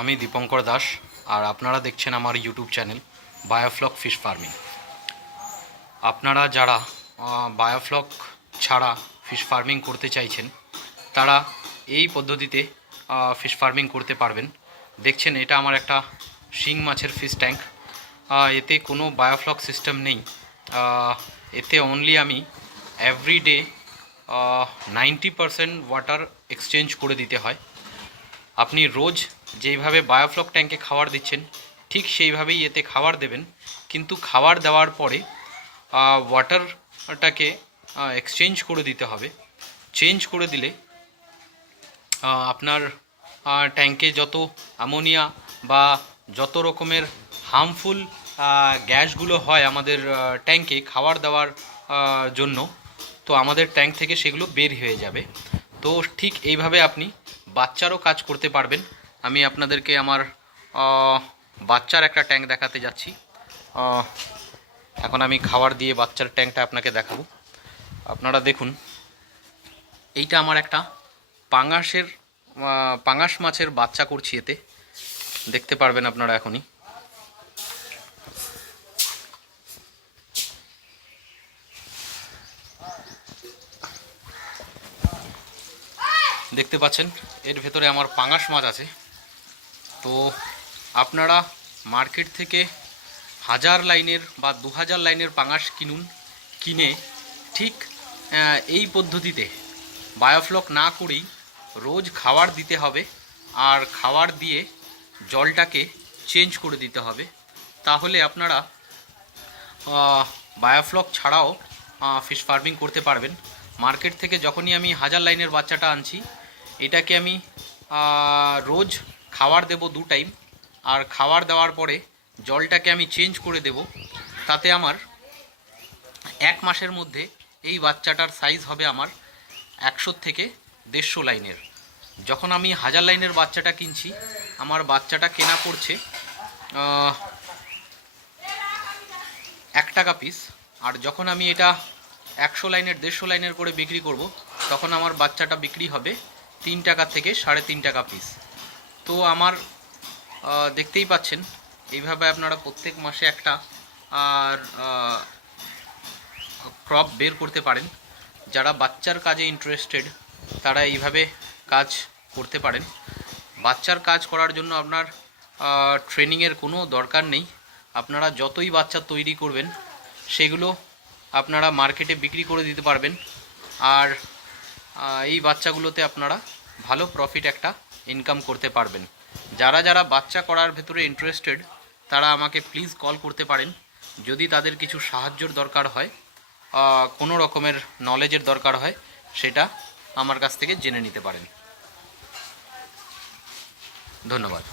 আমি দীপঙ্কর দাস আর আপনারা দেখছেন আমার YouTube channel biofloc fish farming. আপনারা যারা বায়োফ্লক ছাড়া ফিশ ফার্মিং করতে চাইছেন তারা এই পদ্ধতিতে ফিশ ফার্মিং করতে পারবেন। দেখছেন এটা আমার একটা শিং মাছের ফিশ ট্যাঙ্ক। এতে কোনো বায়োফ্লক সিস্টেম নেই। এতে অনলি আমি এভরিডে 90% ওয়াটার এক্সচেঞ্জ করে দিতে হয়। আপনি রোজ যেইভাবে বায়োফ্লক ট্যাঙ্কে খাবার দিচ্ছেন ঠিক সেইভাবেই এতে খাবার দেবেন, কিন্তু খাবার দেওয়ার পরে ওয়াটারটাকে এক্সচেঞ্জ করে দিতে হবে। চেঞ্জ করে দিলে আপনার ট্যাঙ্কে যত অ্যামোনিয়া বা যত রকমের হার্মফুল গ্যাসগুলো হয় আমাদের ট্যাঙ্কে খাবার দেওয়ার জন্য, তো আমাদের ট্যাঙ্ক থেকে সেগুলো বের হয়ে যাবে। তো ঠিক এইভাবে আপনি বাচ্চারও কাজ করতে পারবেন। আমি আপনাদেরকে আমার বাচ্চার একটা ট্যাঙ্ক দেখাতে যাচ্ছি। এখন আমি খাবার দিয়ে বাচ্চার ট্যাঙ্কটা আপনাকে দেখাবো। আপনারা দেখুন, এইটা আমার একটা পাঙাশ মাছের বাচ্চা করছি। এতে দেখতে পারবেন আপনারা এখনই। দেখতে পাচ্ছেন এর ভেতরে আমার পাঙাশ মাছ আছে। তো আপনারা মার্কেট থেকে 1000 লাইনের বা 2000 লাইনের পাঙাশ কিনে ঠিক এই পদ্ধতিতে বায়োফ্লক না করেই রোজ খাবার দিতে হবে, আর খাবার দিয়ে জলটাকে চেঞ্জ করে দিতে হবে। তাহলে আপনারা বায়োফ্লক ছাড়াও ফিশ ফার্মিং করতে পারবেন। মার্কেট থেকে যখনই আমি 1000 লাইনের বাচ্চাটা আনছি, এটাকে আমি রোজ খাবার দেব 2 টাইম, আর খাবার দেওয়ার পরে জলটাকে আমি চেঞ্জ করে দেব। তাতে আমার 1 মাসের মধ্যে এই বাচ্চাটার সাইজ হবে আমার 100 থেকে 150 লাইনের। যখন আমি 1000 লাইনের বাচ্চাটা কিনছি, আমার বাচ্চাটা কেনা পড়ছে 1 টাকা পিস। আর যখন আমি এটা 100 লাইনের 150 লাইনের করে বিক্রি করব, তখন আমার বাচ্চাটা বিক্রি হবে 3 টাকা থেকে 3.5 টাকা পিস। তো আমার দেখতেই পাচ্ছেন এইভাবে আপনারা প্রত্যেক মাসে একটা আর ক্রপ বের করতে পারেন। যারা বাচ্চার কাজে ইন্টারেস্টেড তারা এইভাবে কাজ করতে পারেন। বাচ্চার কাজ করার জন্য আপনার ট্রেনিংয়ের কোনো দরকার নেই। আপনারা যতই বাচ্চা তৈরি করবেন সেগুলো আপনারা মার্কেটে বিক্রি করে দিতে পারবেন। আর এই বাচ্চাগুলোতে আপনারা ভালো প্রফিট একটা ইনকাম করতে পারবেন। যারা বাচ্চা করার ভেতরে ইন্টারেস্টেড তারা আমাকে প্লিজ কল করতে পারেন। যদি তাদের কিছু সাহায্যর দরকার হয়, কোনো রকমের নলেজের দরকার হয়, সেটা আমার কাছ থেকে জেনে নিতে পারেন। ধন্যবাদ।